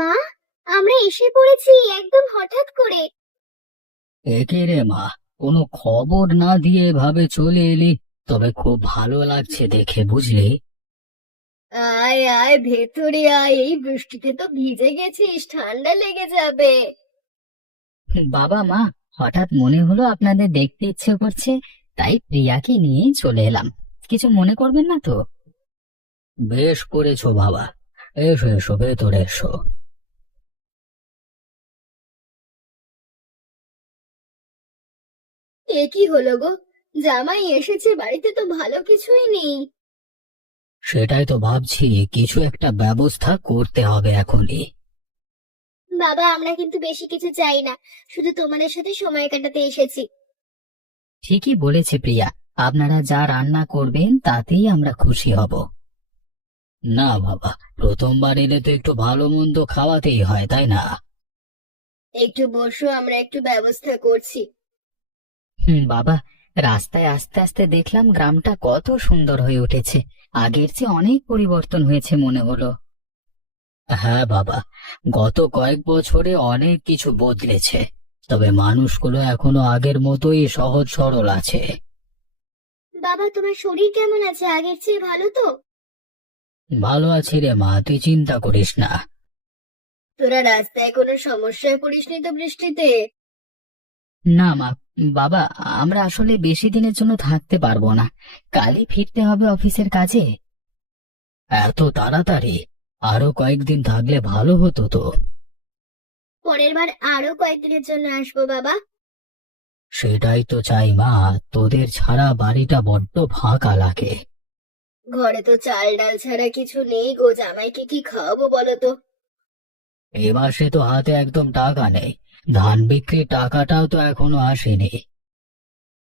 মা, আমরা এসে পড়েছি একদম হঠাৎ করে। একে রে মা, কোনো খবর না দিয়ে এভাবে চলে এলি। তবে খুব ভালো লাগছে দেখে, বুঝলি। আয় আয় ভেতরে আয়, এই বৃষ্টিতে তো ভিজে গেছিস, ঠান্ডা লেগে যাবে। বাবা মা, হঠাৎ মনে হলো আপনাদের দেখতে ইচ্ছে করছে, তাই প্রিয়াকে নিয়ে চলে এলাম। কিছু মনে করবেন না তো? বেশ করেছো বাবা। এসো এসো, ভেতরে এসো। এ কি হলো গো? জামাই এসেছে, বাড়িতে তো ভালো কিছুই নেই। সেটাই তো ভাবছি, কিছু একটা ব্যবস্থা করতে হবে এখনই। বাবা, আমরা কিন্তু বেশি কিছু চাই না, শুধু তোমাদের সাথে সময় কাটাতে এসেছি। ঠিকই বলেছে প্রিয়া, আপনারা যা রান্না করবেন তাতেই আমরা খুশি হব। না বাবা, প্রথমবার এলে তো একটু ভালো মন্দ খাওয়াতেই হয়, তাই না? একটু বসো, আমরা একটু ব্যবস্থা করছি। বাবা, রাস্তায় আস্তে আস্তে দেখলাম গ্রামটা কত সুন্দর হয়ে উঠেছে। আগের চেয়ে অনেক পরিবর্তন হয়েছে মনে হলো। হ্যাঁ বাবা, গত কয়েক বছরে অনেক কিছু বদলেছে। তবে মানুষগুলো এখনো আগের মতোই সহজ সরল আছে। বাবা, তোমার শরীর কেমন আছে? আগের চেয়ে ভালো তো? ভালো আছি রে মা, তুই চিন্তা করিস না। তোরা রাস্তায় কোনো সমস্যায় পড়িসনি তো বৃষ্টিতে? না মা, বাবা, আমরা আসলে বেশি দিনের জন্য থাকতে পারবো না। কালই ফিরতে হবে অফিসের কাজে। এত তাড়াতাড়ি? আরো কয়েকদিন থাকলে ভালো হতো তো। পরের বার আরো কয়েকদিনের জন্য আসবো বাবা। সেটাই তো চাই মা, তোদের ছাড়া বাড়িটা বড্ড ফাঁকা লাগে। ঘরে তো চাল ডাল ছাড়া কিছু নেই গো, জামাইকে কি খাওয়াবো বলো তো? এ মাসে তো হাতে একদম টাকা নেই। ধান বিক্রির টাকাটাও তো এখনো আসেনি।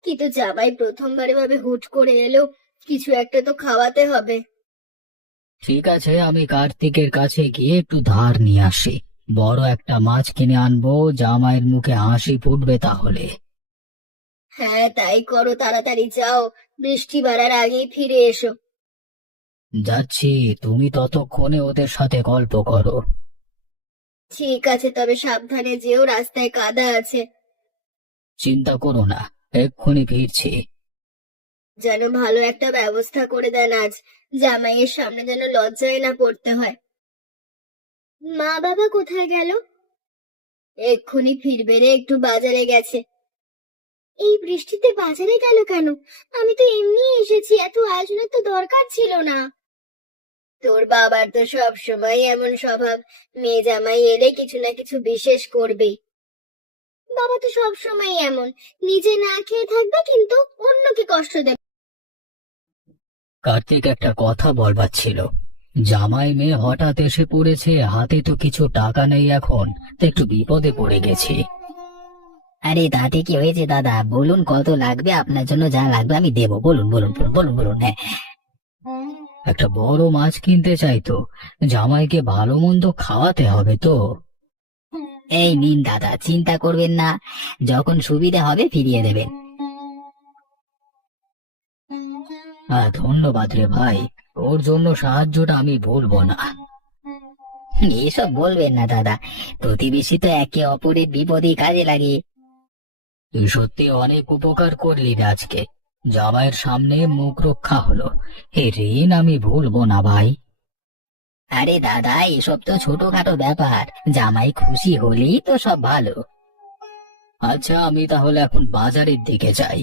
কিন্তু জামাই প্রথমবার এভাবে হুট করে এলো, কিছু একটা তো খাওয়াতে হবে। ঠিক আছে, আমি কার্তিকের কাছে গিয়ে একটু ধার নিয়ে আসি। বড় একটা মাছ কিনে আনবো, জামাইয়ের মুখে হাসি ফুটবে তাহলে। হ্যাঁ, তাই করো, তাড়াতাড়ি যাও, বৃষ্টি বাড়ার আগেই ফিরে এসো। যাচ্ছি, তুমি ততক্ষণে ওদের সাথে গল্প করো। ঠিক আছে, তবে সাবধানে যেও, রাস্তায় কাদা আছে। চিন্তা করো না, এক্ষুনি ফিরছি। যেন ভালো একটা ব্যবস্থা করে দেন আজ, জামাইয়ের সামনে যেন লজ্জায় না পড়তে হয়। মা বাবা কোথায় গেল? এক্ষুনি ফিরবে রে, একটু বাজারে গেছে। এই বৃষ্টিতে বাজারে গেল কেন? আমি তো এমনি এসেছি, এত আয়োজনের তো দরকার ছিল না। তোর বাবার তো সব সময় এমন স্বভাব, মেয়ে জামাই এলে কিছু না কিছু বিশেষ করবেই। বাবা তো সব সময় এমন, নিজে না খেয়ে থাকবে কিন্তু অন্যকে কষ্ট দেবে। কার্তিক, একটা কথা বলবার ছিল। জামাই মেয়ে হঠাৎ এসে পড়েছে, হাতে তো কিছু টাকা নেই এখন, তো একটু বিপদে পড়ে গেছি। আরে তাতে কি হয়েছে দাদা, বলুন কত লাগবে, আপনার জন্য যা লাগবে আমি দেবো, বলুন বলুন বলুন বলুন বলুন। হ্যাঁ, একটা বড় মাছ কিনতে চাই তো, জামাইকে ভালো মন্দ খাওয়াতে হবে তো। এই নিন দাদা, চিন্তা করবেন না, যখন সুবিধা হবে ফিরিয়ে দেবেন। ধন্যবাদ রে ভাই, ওর জন্য সাহায্যটা আমি ভুলবো না। এসব বলবেন না দাদা, প্রতিবেশী তো একে অপরের বিপদে কাজে লাগে। তুই সত্যি অনেক উপকার করলি রে আজকে, জামাইয়ের সামনে মুখ রক্ষা হলো। এ ঋণ আমি ভুলবো না ভাই। আরে দাদা, এসব তো ছোটখাটো ব্যাপার, জামাই খুশি হলেই তো সব ভালো। আচ্ছা, আমি তাহলে এখন বাজারের দিকে যাই।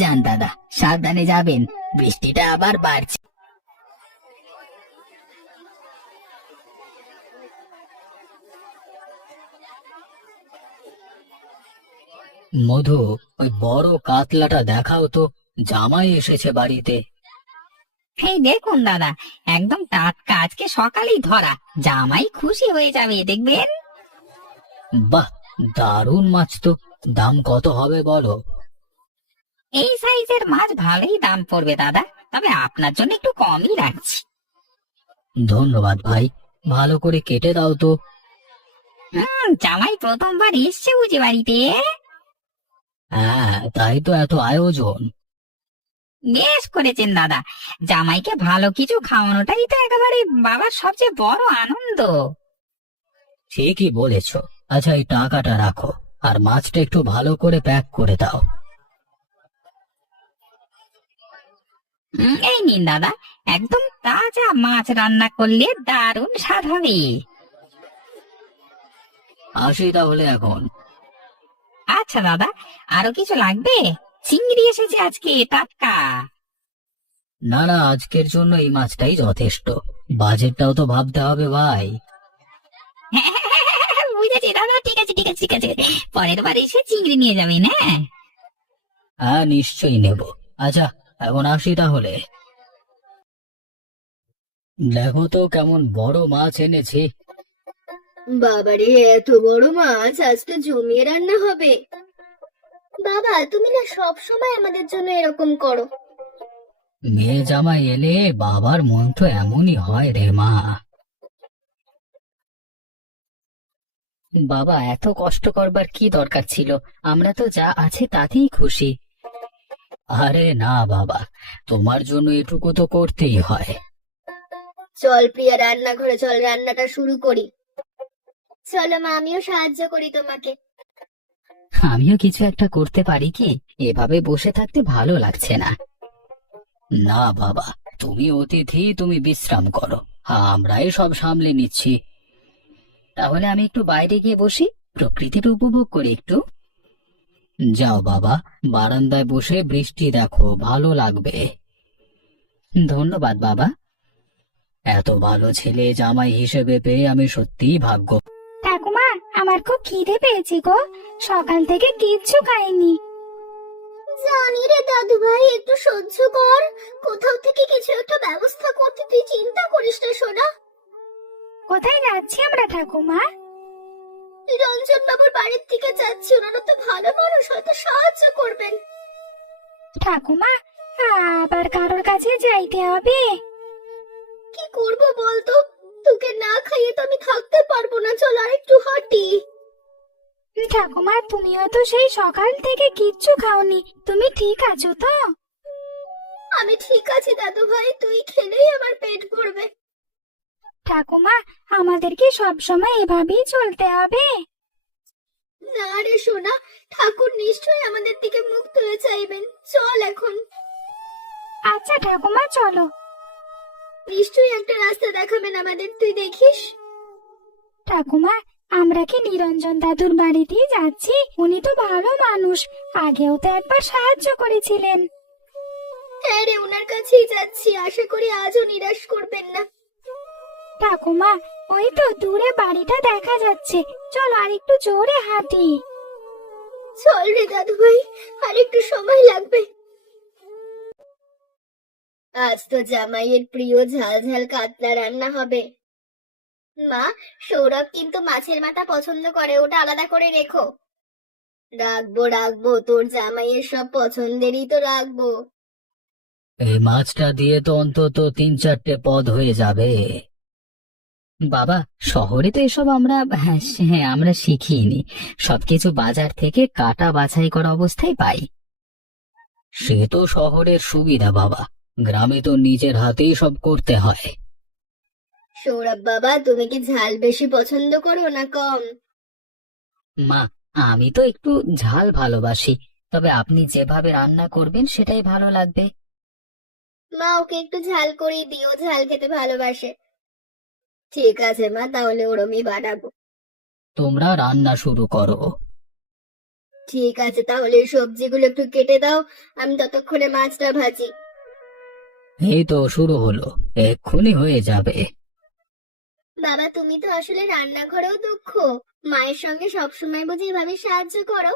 যান দাদা, সাবধানে যাবেন, বৃষ্টিটা আবার বাড়ছে। মধু, ওই বড় কাতলাটা দেখাও তো, জামাই এসেছে বাড়িতে। এই দেখুন দাদা, একদম টাটকা, আজকে সকালেই ধরা, জামাই খুশি হয়ে যাবে দেখবেন। বাহ, দারুণ মাছ তো। দাম কত হবে বলো? এই সাইজের মাছ ভালোই দাম পড়বে দাদা, তবে আপনার জন্য একটু কমই রাখছি। ধন্যবাদ ভাই, ভালো করে কেটে দাও তো। জামাই প্রথমবার এসছে বুঝি বাড়িতে? হ্যাঁ, তাই তো এত আয়োজন। বেশ করেছেন দাদা, জামাইকে ভালো কিছু খাওয়ানোটাই তো একেবারে বাবার সবচেয়ে বড় আনন্দ। ঠিকই বলেছ। আচ্ছা, এই টাকাটা রাখো, আর মাছটা একটু ভালো করে প্যাক করে দাও। এই নিন দাদা, একদম তাজা মাছ রান্না করলে দারুণ স্বাদ হবে। আসি তাহলে এখন। আচ্ছা দাদা, আরো কিছু লাগবে? চিংড়ি এসেছে আজকে টাটকা। না না, আজকের জন্য এই মাছটাই যথেষ্ট। বাজেটটাও তো ভাবতে হবে ভাই। বুঝেছি দাদা, ঠিক আছে ঠিক আছে ঠিক আছে, পরের বার এসে চিংড়ি নিয়ে যাবেন। হ্যাঁ, হ্যাঁ, নিশ্চয়ই নেব। আচ্ছা, এখন আসি তাহলে। দেখো তো কেমন বড় মাছ এনেছি। বাবারে, এত বড় মাছ! আজ তো জমিয়ে রান্না হবে। বাবা, তুমি না সব সময় আমাদের জন্য এরকম করো। মেয়ে জামাই এলে বাবার মন তো এমনই হয় রে মা। বাবা, এত কষ্ট করবার কি দরকার ছিল? আমরা তো যা আছে তাতেই খুশি। আরে না বাবা, তোমার জন্য এটুকু তো করতেই হয়। চল প্রিয়া, রান্নাঘরে চল, রান্নাটা শুরু করি। চলো মা, আমিও সাহায্য করি তোমাকে। আমিও কিছু একটা করতে পারি কি? এভাবে বসে থাকতে ভালো লাগছে না। না বাবা, তুমি অতিথি, তুমি বিশ্রাম করো, আমরাই সব সামলে নিচ্ছি। তাহলে আমি একটু বাইরে গিয়ে বসি, প্রকৃতির উপভোগ করি একটু। যাও বাবা, বারান্দায় বসে বৃষ্টি দেখো, ভালো লাগবে। ধন্যবাদ বাবা। এত ভালো ছেলে জামাই হিসেবে পেয়ে আমি সত্যিই ভাগ্য। ঠাকুমা, আমার খুব খিদে পেয়েছে গো, সকাল থেকে কিচ্ছু খাইনি। জানি রে দাদু ভাই, একটু সহ্য কর। কোথাও থেকে কিছু একটা ব্যবস্থা করতে তুই চিন্তা করিস না সোনা। কোথায় যাচ্ছি আমরা ঠাকুমা? রঞ্জন বাবুর বাড়ির থেকে যাচ্ছি, ওনারা তো ভালো মানুষ, হয়তো সাহায্য করবেন। ঠাকুমা, আবার কারোর কাছে যাইতে হবে? কি করব বলতো? তোকে না খাইয়ে তো আমি থাকতে পারবো না। চল আর একটু হাঁটি। ঠাকুমা, তুমিও তো সেই সকাল থেকে কিচ্ছু খাওনি, তুমি ঠিক আছো তো? আমি ঠিক আছি দাদু ভাই, তুই খেলেই আমার পেট ভরবে। ঠাকুমা, আমাদের কি সবসময় এভাবেই চলতে হবে? না রে সোনা, ঠাকুর নিশ্চয়ই আমাদের দিকে মুখ তুলে চাইবেন। চল এখন। আচ্ছা ঠাকুমা, চলো। নিশ্চয়ই একটা রাস্তা দেখাবেন আমাদের, তুই দেখিস। ঠাকুমা, আমরা কি নিরঞ্জন দাদুর বাড়িতেই যাচ্ছি? উনি তো ভালো মানুষ, আগেও তো একবার সাহায্য করেছিলেন। হ্যাঁ রে, ওনার কাছেই যাচ্ছি, আশা করি আজও নিরাশ করবেন না। ঠাকুমা, ওই তো দূরে বাড়িটা দেখা যাচ্ছে, চলো আর একটু জোরে হাঁটি। চল রে দাদু ভাই, আর একটু সময় লাগবে। আজ তো জামাইয়ের প্রিয় ঝাল ঝাল কাতলা রান্না হবে। মা, সৌরভ কিন্তু মাছের মাথা পছন্দ করে, ওটা আলাদা করে রেখো। রাখবো রাখবো, তোর জামাইয়ের সব পছন্দেরই তো রাখবো। এই মাছটা দিয়ে তো অন্তত 3-4টে পদ হয়ে যাবে। বাবা, শহরে তো এসব আমরা আমরা শিখিনি। সবকিছু বাজার থেকে কাটা বাছাই করা অবস্থায় পাই। সে তো শহরের সুবিধা বাবা, গ্রামে তো নিজের হাতেই সব করতে হয়। সৌরভ বাবা, তুমি কি ঝাল বেশি পছন্দ করো না কম? মা, আমি তো একটু ঝাল ভালোবাসি, তবে আপনি যেভাবে রান্না করবেন সেটাই ভালো লাগবে। মা, ওকে একটু ঝাল করেই দিও, ঝাল খেতে ভালোবাসে। ঠিক আছে মা, তাহলে ওরমই বানাবো। তোমরা রান্না শুরু করো। ঠিক আছে, তাহলে সবজিগুলো একটু কেটে দাও, আমি ততক্ষণে মাছটা ভাজি। এই তো শুরু হলো, এক্ষুনি হয়ে যাবে। বাবা, তুমি তো আসলে রান্নাঘরেও দক্ষ। মায়ের সঙ্গে সবসময় বুঝি এভাবে সাহায্য করো?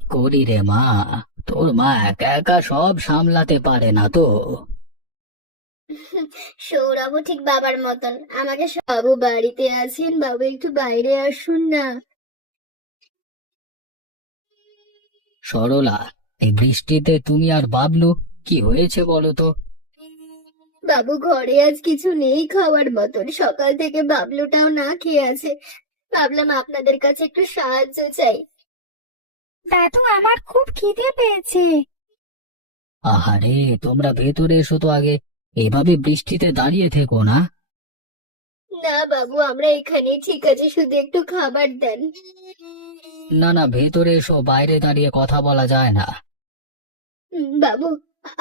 করি রে মা, তোর মা একা একা সব সামলাতে পারে না তো। সৌরভও ঠিক বাবার মতন আমাকে বাবু বাড়িতে আছেন, বাবু একটু বাইরে আসুন না। সরলা, এই বৃষ্টিতে তুমি আর বাবলু, কি হয়েছে বলো তো? বাবু, ঘরে আজ কিছু নেই খাওয়ার মতন, সকাল থেকে বাবলুটাও না খেয়ে আছে। ভাবলাম আপনাদের কাছে একটু সাহায্য চাই। দাদু, আমার খুব খিদে পেয়েছে। আহারে, তোমরা ভেতরে এসো তো আগে, এভাবে বৃষ্টিতে দাঁড়িয়ে থেকো না। না বাবু, আমরা এখানেই ঠিক আছে, শুধু একটু খাবার দেন। না না, ভেতরে এসো, বাইরে দাঁড়িয়ে কথা বলা যায় না। বাবু,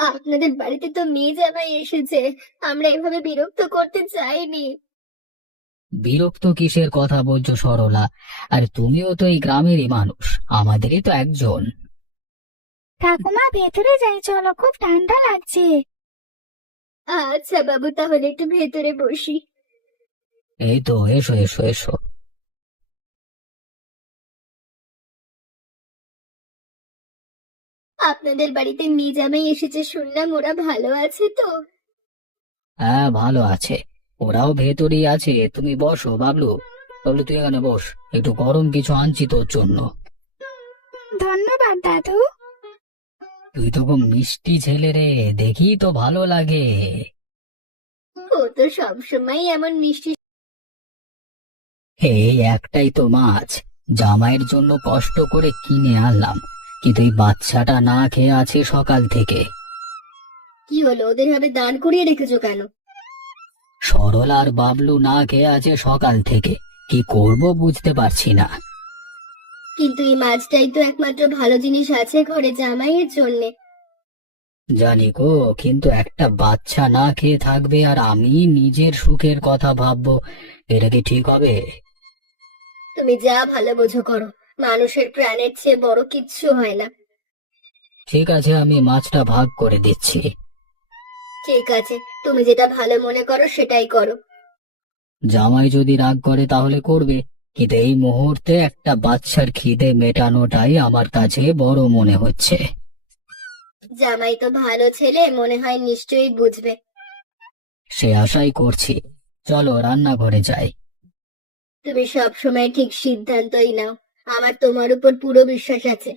আপনাদের বাড়িতে তো মেয়ে জামাই এসেছে, আমরা এভাবে বিরক্ত করতে চাইনি। বিরক্ত কিসের কথা বলছো সরলা? আর তুমিও তো এই গ্রামেরই মানুষ, আমাদেরই তো একজন। ঠাকুমা ভেতরে যাই চলো, খুব ঠান্ডা লাগছে। আচ্ছা বাবু, তাহলে একটু ভেতরে বসি। এই তো, এসো এসো এসো। আপনাদের বাড়িতে মেয়ে জামাই এসেছে শুনলাম, ওরা ভালো আছে তো? হ্যাঁ, ভালো আছে। ওরাও ভেতরেই আছে। তুমি বসো বাবলু। বাবলু, তুই এখানে বস। একটু গরম কিছু আনছি তোর জন্য। ধন্যবাদ দাদু। তুই তো খুব মিষ্টি ছেলে রে, দেখি তো ভালো লাগে। ও তো সবসময় এমন মিষ্টি। এই একটাই তো মাছ, জামাইয়ের জন্য কষ্ট করে কিনে আনলাম, কিন্তু এই বাচ্চাটা না খেয়ে আছে সকাল থেকে। কি হলো, ওদের ভাবে দাঁড় করিয়ে রেখেছো কেন? সরলা আর বাবলু না খেয়ে আছে সকাল থেকে, কি করব বুঝতে পারছি না। কিন্তু এই মাছটাই তো একমাত্র ভালো জিনিস আছে ঘরে জামাইয়ের জন্যে। জানি গো, কিন্তু একটা বাচ্চা না খেয়ে থাকবে আর আমি নিজের সুখের কথা ভাববো, এটা কি ঠিক হবে? তুমি যা ভালো বোঝো করো, মানুষের প্রাণের চেয়ে বড় কিচ্ছু হয় না। ঠিক আছে, আমি মাছটা ভাগ করে দিচ্ছি। ঠিক আছে, তুমি যেটা ভালো মনে করো সেটাই করো। জামাই যদি রাগ করে তাহলে করবে, কিন্তু এই মুহূর্তে একটা বাচ্চার খিদে মেটানোটাই আমার কাছে বড় মনে হচ্ছে। জামাই তো ভালো ছেলে, মনে হয় নিশ্চয়ই বুঝবে। সে আশাই করছি। চলো রান্নাঘরে যাই। তুমি সব সময় ঠিক সিদ্ধান্তই নাও, আমার তোমার উপর পুরো বিশ্বাস আছে।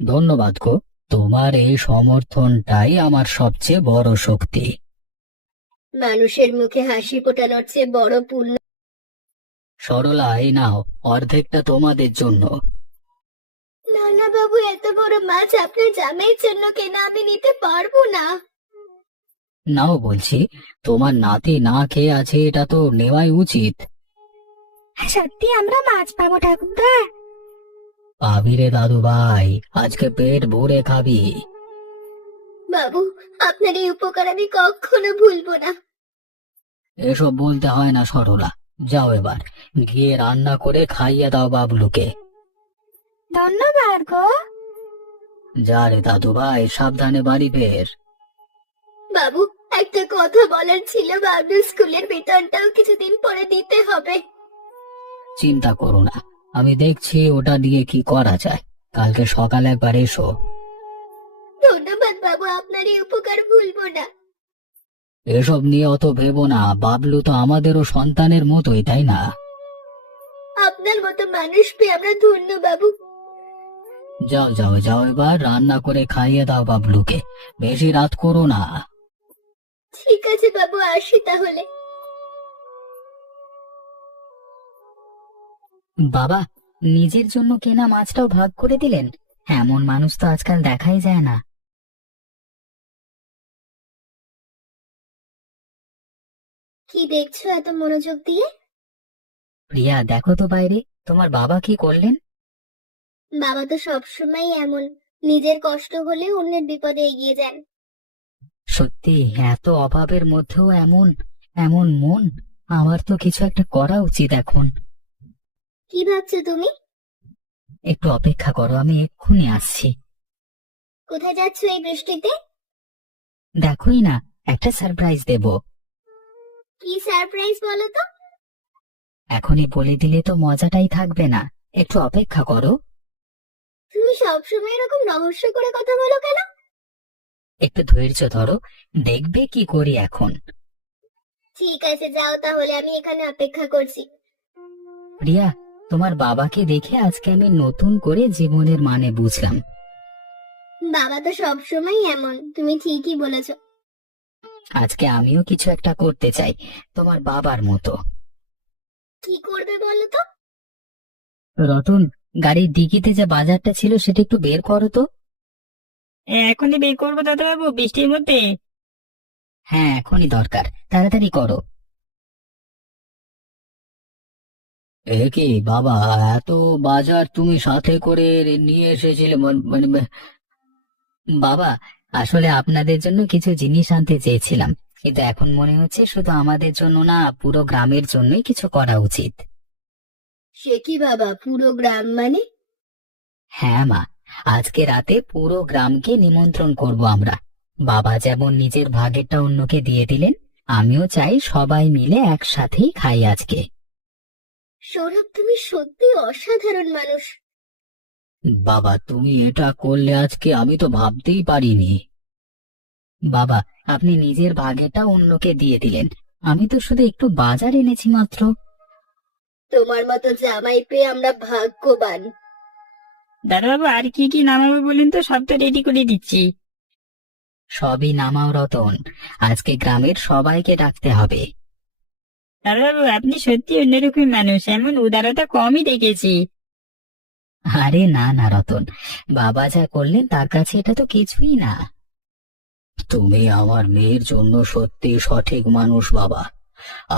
ধন্যবাদ গো, তোমার এই সমর্থনটাই আমার সবচেয়ে বড় শক্তি। মানুষের মুখে হাসি ফোটানোর চেয়ে বড় পুণ্য। সরলা, এই নাও, অর্ধেকটা তোমাদের জন্য। না না বাবু, এত বড় মাছ আপনার জামাইয়ের জন্য কেনা, আমি নিতে পারবো না। নাও বলছি, তোমার নাতি না খেয়ে আছে, এটা তো নেওয়াই উচিত। সত্যি আমরা মাছ পাবো ঠাকুমা? পাবি রে দাদু ভাই, আজকে পেট ভরে খাবি। বাবু, আপনার এই উপকার আমি কখনো ভুলবো না। এসব বলতে হয় না সরলা, যাও এবার গিয়ে রান্না করে খাইয়ে দাও বাবলুকে। ধন্যবাদ গো। যা রে দাদু ভাই, সাবধানে বাড়ি ফের। বাবু, একটা কথা বলার ছিল, বাবু স্কুলের বেতনটাও কিছুদিন পরে দিতে হবে। চিন্তা করো না, আমি দেখছি ওটা দিয়ে কি করা যায়। কালকে সকালে একবার এসো। ধন্যবাদ বাবু, আপনার এই উপকার ভুলবো না। এসব নিয়ে অত ভেবো না, বাবলু তো আমাদেরও সন্তানের মতোই, তাই না? আপনার মতো মানুষ পেয়ে আমরা ধন্য বাবু। যাও যাও যাও, এবার রান্না করে খাইয়ে দাও বাবলুকে, বেশি রাত করো না। ঠিক আছে বাবু, আসি তাহলে। বাবা, নিজের জন্য কেনা মাছটাও ভাগ করে দিলেন। এমন মানুষ তো আজকাল দেখাই যায় না। কি দেখছো এত মনোযোগ দিয়ে? প্রিয়া, দেখো তো বাইরে, তোমার বাবা কি করলেন। বাবা তো সবসময় এমন, নিজের কষ্ট হলে অন্যের বিপদে এগিয়ে যান। সত্যি, এত অভাবের মধ্যেও এমন এমন মন। আমার তো কিছু একটা করা উচিত এখন। কি ভাবছো তুমি? একটু অপেক্ষা করো, আমি এক্ষুনি আসছি। কোথায় যাচ্ছ এই বৃষ্টিতে? দেখোই না, একটা সারপ্রাইজ দেব। কি সারপ্রাইজ বলো তো? এখনই বলে দিলে তো মজাটাই থাকবে না। একটু অপেক্ষা করো। তুমি সবসময় এরকম রহস্য করে কথা বলো কেন? একটু ধৈর্য ধরো, দেখবে কি করি এখন। ঠিক আছে, যাও তাহলে, আমি এখানে অপেক্ষা করছি। প্রিয়া, তোমার বাবাকে দেখে আজকে আমি নতুন করে জীবনের মানে বুঝলাম। বাবা তো সবসময় এমন, তুমি ঠিকই বলেছো। আজকে আমিও কিছু একটা করতে চাই, তোমার বাবার মতো। কি করবে বলো তো? রতন, গাড়ির ডিকিতে যে বাজারটা ছিল সেটা একটু বের করো তো। এখনই বের করবো দাদাবাবু, বৃষ্টির মধ্যে? হ্যাঁ, এখনই দরকার, তাড়াতাড়ি করো। এ কি বাবা, এত বাজার তুমি সাথে করে নিয়ে এসেছিলে? বাবা, আসলে আপনাদের জন্য কিছু জিনিস আনতে চেয়েছিলাম, কিন্তু এখন মনে হচ্ছে শুধু আমাদের জন্য না, পুরো গ্রামের জন্যই কিছু করা উচিত। সে কি বাবা, পুরো গ্রাম মানে? হ্যাঁ মা, আজকে রাতে পুরো গ্রামকে নিমন্ত্রণ করব আমরা। বাবা যেমন নিজের ভাগেরটা অন্যকে দিয়ে দিলেন, আমিও চাই সবাই মিলে একসাথেই খাই আজকে। সৌরভ, তুমি সত্যি অসাধারণ মানুষ। বাবা, তুমি এটা করলে আজকে, আমি তো ভাবতেই পারিনি। বাবা, আপনি নিজের ভাগেরটা অন্যকে দিয়ে দিলেন, আমি তো শুধু একটু বাজার এনেছি মাত্র। তোমার মতো জামাই পেয়ে আমরা ভাগ্যবান। দাদাবাবু, আর কি কি নামাবো বলুন তো, সব তো রেডি করে দিচ্ছি। সবই নামাও রতন, আজকে গ্রামের সবাইকে ডাকতে হবে। দাদাবাবু, আপনি সত্যি অন্যরকম মানুষ, এমন উদারতা কমই দেখেছি। আরে না না রতন, বাবা যা করলেন তার কাছে এটা তো কিছুই না। তুমি আমার মেয়ের জন্য সত্যি সঠিক মানুষ বাবা।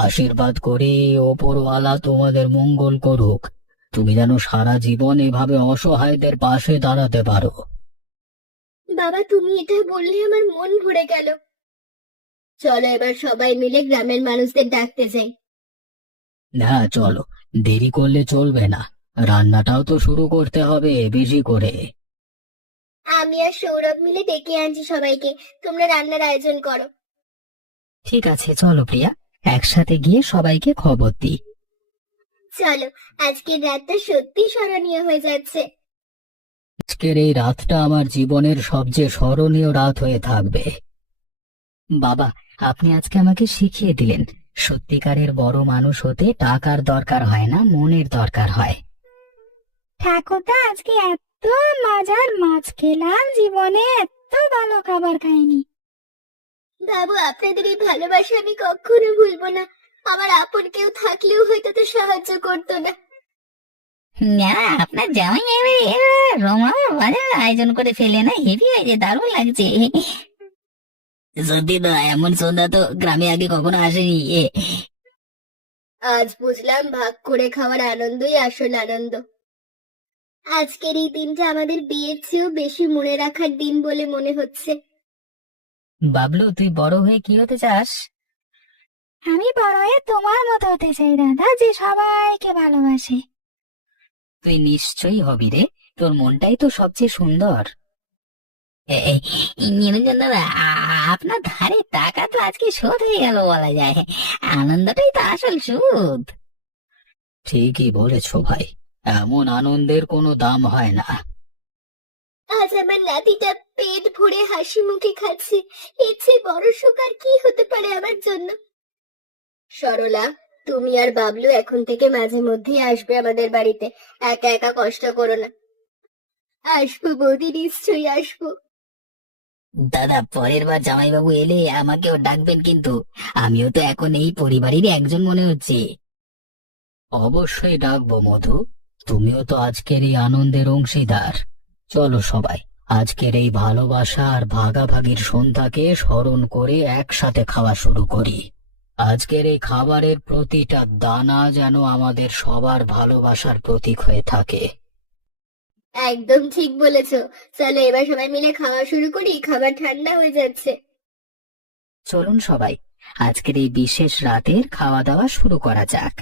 আশীর্বাদ করে ওপরওয়ালা তোমাদের মঙ্গল করুক। তুমি যেন সারা জীবন এভাবে অসহায়দের পাশে দাঁড়াতে পারো। বাবা, তুমি এটা বললে আমার মন ভরে গেল। চলো এবার সবাই মিলে গ্রামের মানুষদের ডাকতে যাই। হ্যাঁ চলো, দেরি করলে চলবে না, রান্নাটাও তো শুরু করতে হবে বেশি করে। আমি আর সৌরভ মিলে ডেকে আনছি সবাইকে, তোমরা রান্নার আয়োজন করো। ঠিক আছে, চলো প্রিয়া, একসাথে গিয়ে সবাইকে খবর দিই। চলো, আজকের রাতটা সত্যি স্মরণীয় হয়ে যাচ্ছে। আজকের এই রাতটা আমার জীবনের সবচেয়ে স্মরণীয় রাত হয়ে থাকবে। বাবা, আপনি আজকে আমাকে শিখিয়ে দিলেন, সত্যিকারের বড় মানুষ হতে টাকার দরকার হয় না, মনের দরকার হয়। ঠাকুরদা, আজকে এত মজার মাছ খেলাম, জীবনে এত ভালো খাবার খাইনি। বাবু, আপনাদের এই ভালোবাসা আমি কখনো ভুলবো না। আমার আপন কেউ থাকলেও হয়তো তো সাহায্য করতো না। না, আপনার জামাই এবারে রমা বাজার আয়োজন করে ফেলে না, হেভি হয়েছে, দারুণ লাগছে। সত্যি তো, এমন সন্ধ্যা তো গ্রামে আগে কখনো আসেনি। আজ বুঝলাম ভাগ করে খাওয়ার আনন্দই আসল আনন্দ। আজকের এই দিনটা আমাদের বিয়ের চেয়েও বেশি মনে রাখার দিন বলে মনে হচ্ছে। বাবলু, তুই বড় হয়ে কি হতে চাস? আমি বড় হয়ে তোমার মতো হতে চাই দাদা, যে সবাইকে ভালোবাসে। তুই নিশ্চয়ই হবি রে, তোর মনটাই তো সবচেয়ে সুন্দর। নিরঞ্জন দাদা, আপনার ধারে টাকা তো আজকে শোধ হয়ে গেল বলা যায়, আনন্দটাই তো আসল সুদ। ঠিকই বলেছ ভাই, এমন আনন্দের কোনো দাম হয় না। আজ আমার নাতিটা পেট ভরে হাসি মুখে খাচ্ছে, এর চেয়ে বড় সুখ আর কি হতে পারে আমার জন্য। সরলা, তুমি আর বাবলু এখন থেকে মাঝে মধ্যেই আসবে আমাদের বাড়িতে, একা একা কষ্ট করো না। আসবো বৌদি, নিশ্চয়ই আসবো। দাদা, পরের বার জামাইবাবু এলে আমাকেও ডাকবেন কিন্তু, আমিও তো এখন এই পরিবারেরই একজন মনে হচ্ছে। অবশ্যই ডাকবো মধু, তুমিও তো আজকের এই আনন্দের অংশীদার। চলো সবাই, আজকের এই ভালোবাসা আর ভাগাভাগির সন্ধ্যাকে স্মরণ করে একসাথে খাওয়া শুরু করি। আজকের এই খাবারের প্রতিটা দানা যেন আমাদের সবার ভালোবাসার প্রতীক হয়ে থাকে। একদম ঠিক বলেছো। চলো এবার সবাই মিলে খাওয়া শুরু করি, খাবার ঠান্ডা হয়ে যাচ্ছে। চলুন সবাই, আজকের এই বিশেষ রাতের খাওয়া দাওয়া শুরু করা যাক।